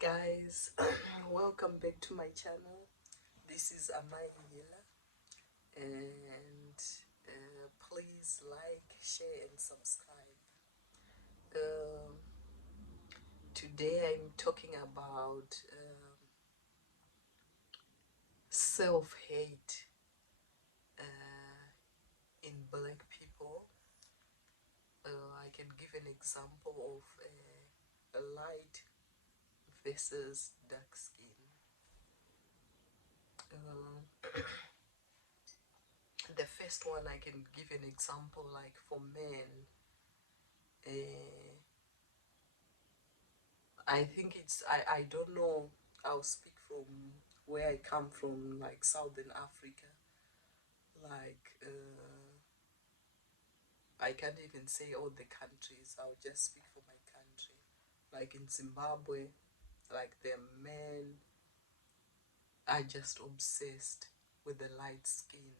guys, welcome back to my channel. This is Amai Hila, and please like, share, and subscribe. Um, Today I'm talking about self-hate in black people. I can give an example of a light versus dark skin. The first one, I can give an example, like for men. I think I don't know. I'll speak from where I come from, like Southern Africa. Like I can't even say all the countries. I'll just speak for my country. Like in Zimbabwe, like the men are just obsessed with the light skin.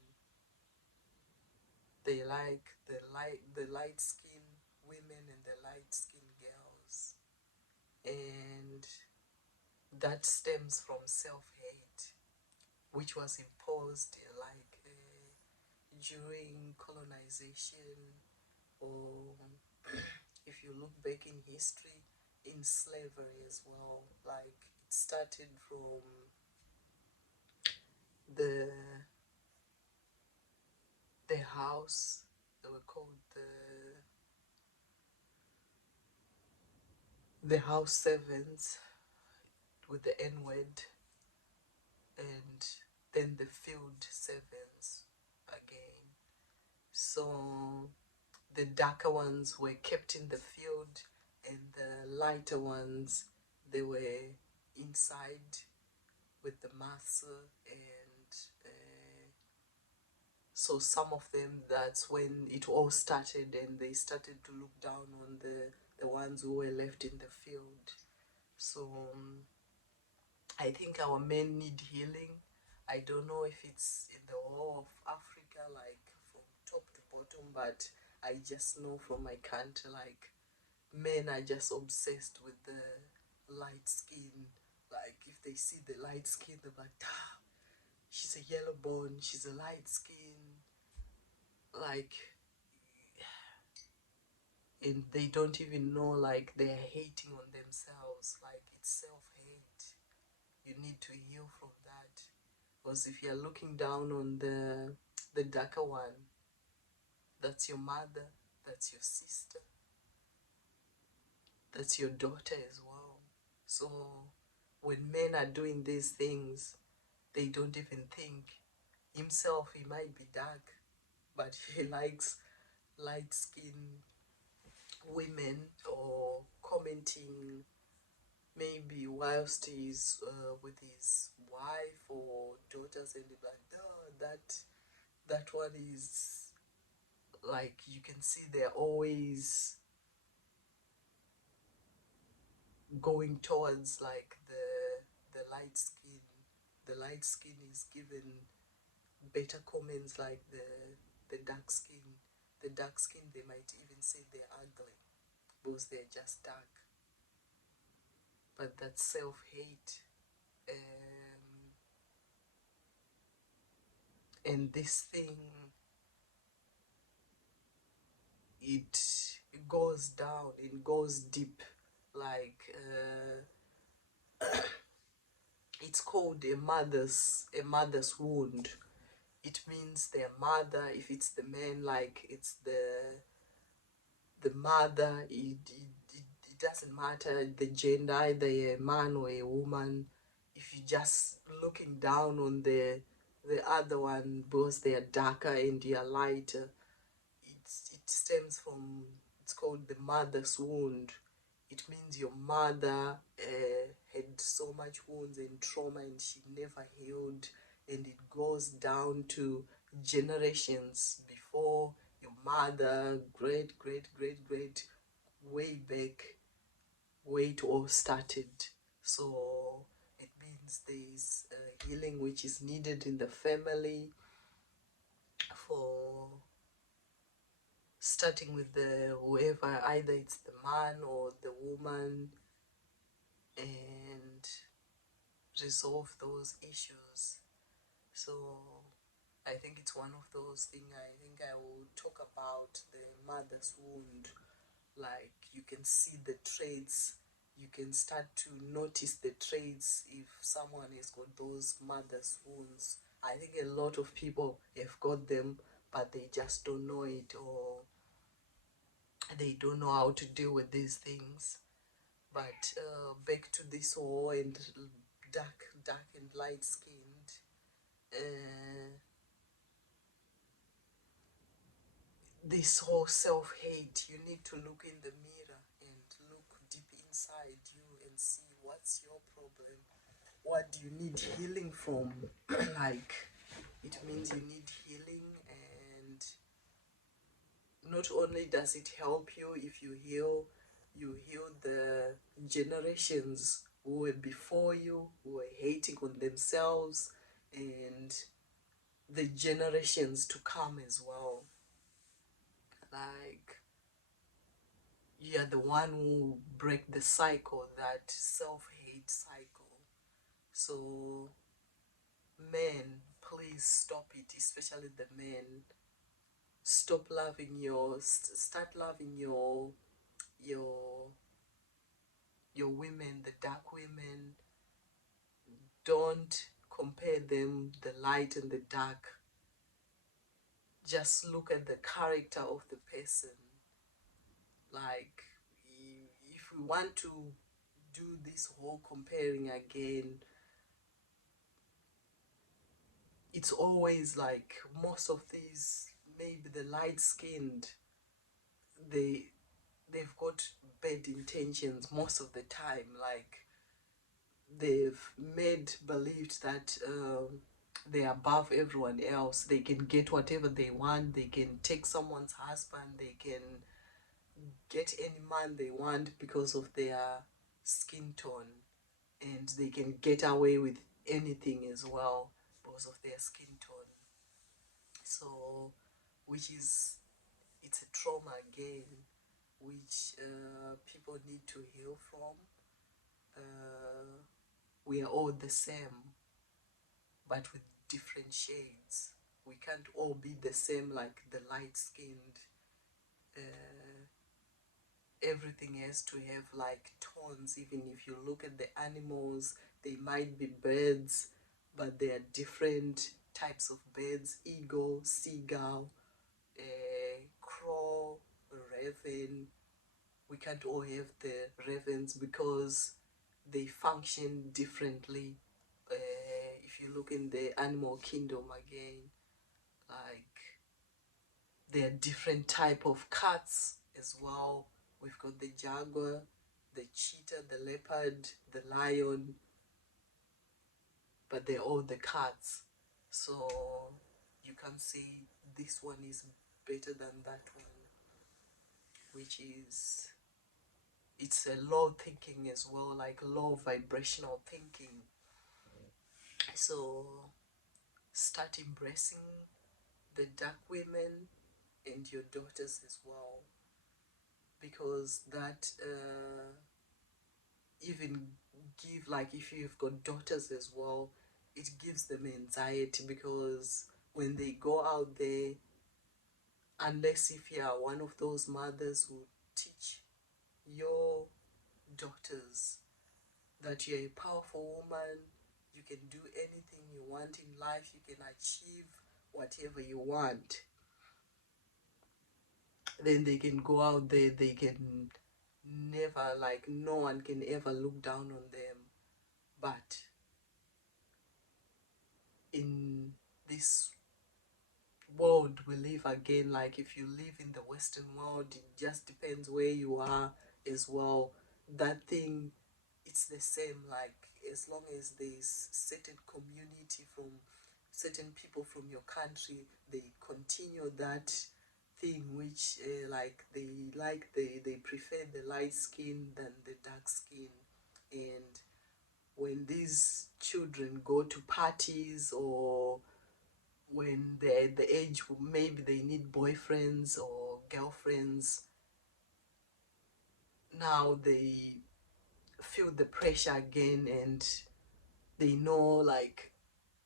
They like the light skin women and the light skin girls, and that stems from self-hate, which was imposed during colonization, or if you look back in history, in slavery as well. Like it started from the house. They were called the house servants with the N word, and then the field servants again. So the darker ones were kept in the field, and the lighter ones, they were inside with the master. And so some of them, that's when it all started, and they started to look down on the ones who were left in the field. So I think our men need healing. I don't know if it's in the whole of Africa, like from top to bottom, but I just know from my country, like men are just obsessed with the light skin. Like if they see the light skin, they're like, ah, she's a yellow bone, she's a light skin. Like, and they don't even know, like they're hating on themselves. Like it's self-hate. You need to heal from that. Because if you're looking down on the darker one, that's your mother, that's your sister, that's your daughter as well. So when men are doing these things, they don't even think. Himself, he might be dark, but he likes light skin women, or commenting maybe whilst he's with his wife or daughters, and they're like, oh, that one is, like, you can see they're always going towards like the light skin. The light skin is given better comments, like the dark skin. The dark skin, they might even say they're ugly because they're just dark. But that's self-hate. And this thing, it goes down, it goes deep. Like it's called a mother's wound. It means their mother, if it's the man, like it's the mother. It doesn't matter the gender, either a man or a woman. If you're just looking down on the other one because they are darker and you are lighter, it stems from, it's called the mother's wound. It means your mother had so much wounds and trauma, and she never healed, and it goes down to generations before your mother, great, way back, where it all started. So it means there's healing which is needed in the family, for starting with the whoever, either it's the man or the woman. and resolve those issues. So I think it's one of those things. I think I will talk about the mother's wound. Like, you can see the traits, you can start to notice the traits if someone has got those mother's wounds. I think a lot of people have got them, but they just don't know it, or they don't know how to deal with these things. But back to this whole and dark and light skinned. This whole self-hate, you need to look in the mirror and look deep inside you and see what's your problem. What do you need healing from? Like, it means you need healing, and not only does it help you if you heal, you heal the generations who were before you, who were hating on themselves, and the generations to come as well. Like, you're the one who break the cycle, that self-hate cycle. So men, please stop it, especially the men. Stop loving start loving your your women, the dark women. Don't compare them, the light and the dark. Just look at the character of the person. Like, if we want to do this whole comparing again, it's always like, most of these, maybe the light skinned, they've got bad intentions most of the time. Like, they've made believed that they're above everyone else. They can get whatever they want. They can take someone's husband. They can get any man they want because of their skin tone, and they can get away with anything as well because of their skin tone. So, which is, it's a trauma again, which people need to heal from. We are all the same, but with different shades. We can't all be the same, like the light skinned. Everything has to have like tones. Even if you look at the animals, they might be birds, but they are different types of birds: eagle, seagull, crow, raven. We can't all have the ravens because they function differently. If you look in the animal kingdom again, like, there are different type of cats as well. We've got the jaguar, the cheetah, the leopard, the lion, but they're all the cats. So you can't say this one is better than that one, which is, it's a low thinking as well, like low vibrational thinking. So start embracing the dark women and your daughters as well, because that even give, like, if you've got daughters as well, it gives them anxiety, because when they go out there, unless if you are one of those mothers who teach your daughters that you're a powerful woman, you can do anything you want in life, you can achieve whatever you want, then they can go out there, they can never, like, no one can ever look down on them. But in this world we live again, like, if you live in the Western world, it just depends where you are as well. That thing, it's the same. Like, as long as there's certain community from certain people from your country, they continue that thing, which they prefer the light skin than the dark skin. And when these children go to parties, or when they're at the age maybe they need boyfriends or girlfriends, now they feel the pressure again, and they know, like,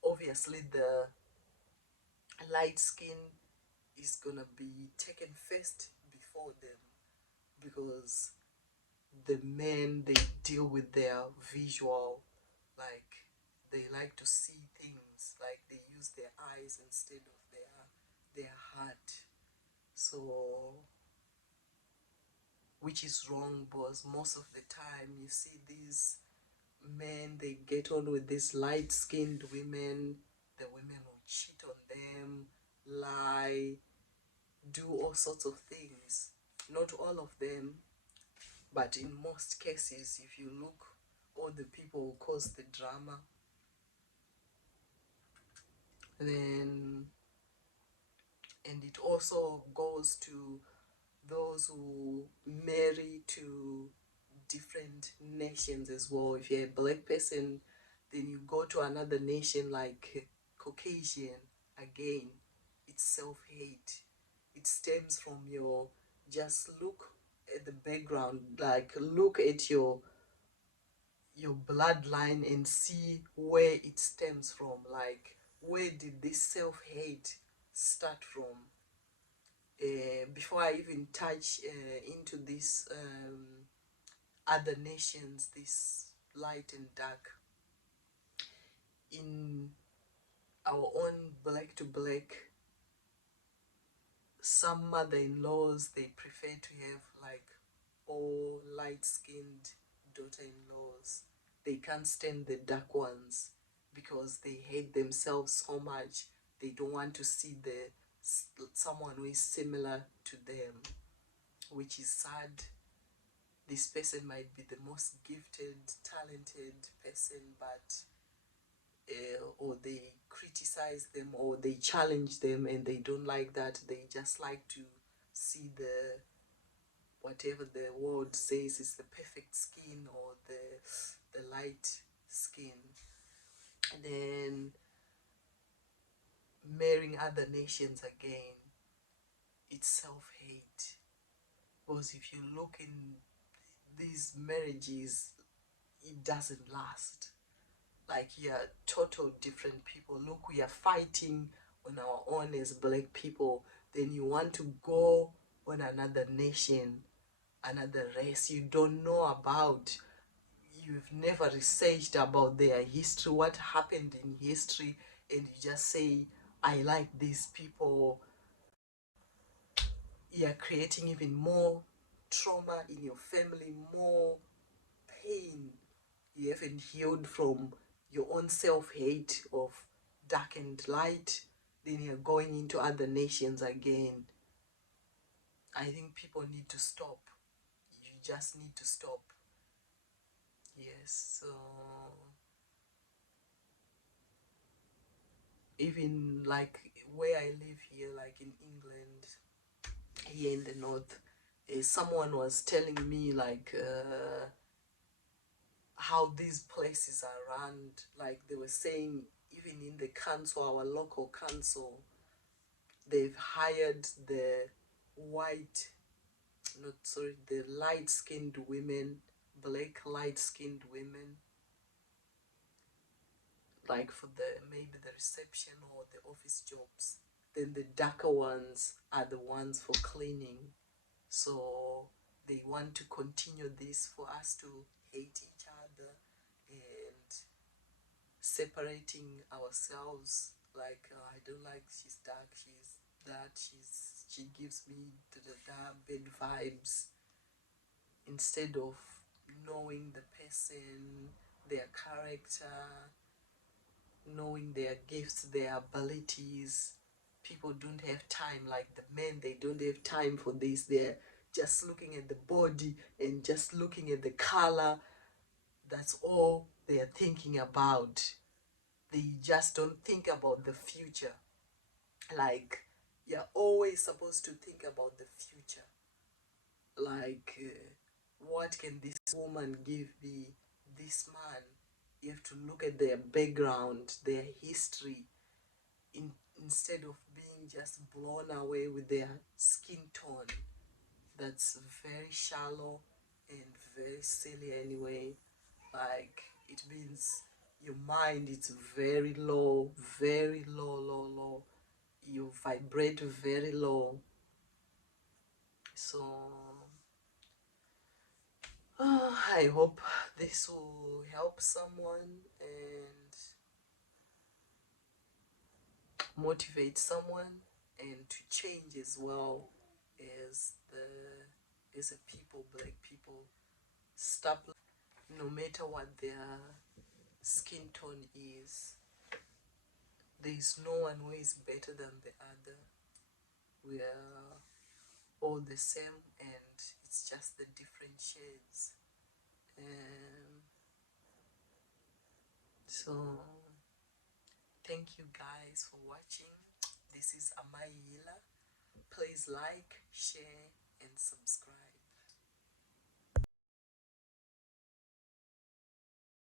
obviously the light skin is gonna be taken first before them, because the men, they deal with their visual, like they like to see things, like they use their eyes instead of their heart. So, which is wrong, because most of the time you see these men, they get on with these light-skinned women. The women will cheat on them, lie, do all sorts of things. Not all of them, but in most cases, if you look, all the people who cause the drama. Then, and it also goes to those who marry to different nations as well. If you're a black person, then you go to another nation like Caucasian, again, it's self-hate. It stems from your, just look at the background, like look at your bloodline and see where it stems from. Like, where did this self-hate start from? Before I even touch into this other nations, this light and dark, in our own black to black, some mother-in-laws, they prefer to have like all light-skinned daughter-in-laws. They can't stand the dark ones because they hate themselves so much. They don't want to see someone who is similar to them, which is sad. This person might be the most gifted, talented person, but or they criticize them or they challenge them, and they don't like that. They just like to see the, whatever the world says is the perfect skin, or the light skin. And then marrying other nations, again, it's self-hate. Because if you look in these marriages, it doesn't last. Like, you're total different people. Look, we are fighting on our own as black people. Then you want to go on another nation, another race you don't know about. You've never researched about their history, what happened in history, and you just say, I like these people. You're creating even more trauma in your family, more pain. You haven't healed from your own self-hate of dark and light. Then you're going into other nations again. I think people need to stop. You just need to stop. Yes, so even like where I live here, like in England, here in the north, someone was telling me like how these places are run. Like, they were saying, even in the council, our local council, they've hired the white, not sorry, the light-skinned women, black light-skinned women, like for the, maybe the reception or the office jobs. Then the darker ones are the ones for cleaning. So they want to continue this, for us to hate each other and separating ourselves. Like, I don't like, she's dark, she's that, she gives me the bad vibes, instead of knowing the person, their character, knowing their gifts, their abilities. People don't have time. Like the men, they don't have time for this. They're just looking at the body and just looking at the color. That's all they are thinking about. They just don't think about the future. Like, you're always supposed to think about the future. Like, what can this woman give me, this man? You have to look at their background, their history, instead of being just blown away with their skin tone. That's very shallow and very silly anyway. Like, it means your mind is very low, very low, low, low. You vibrate very low. So I hope this will help someone and motivate someone, and to change as well as a people, black people. Stop, no matter what their skin tone is. There is no one who is better than the other. We are all the same, and it's just the different shades. So thank you guys for watching. This is Amayila. Please like, share, and subscribe.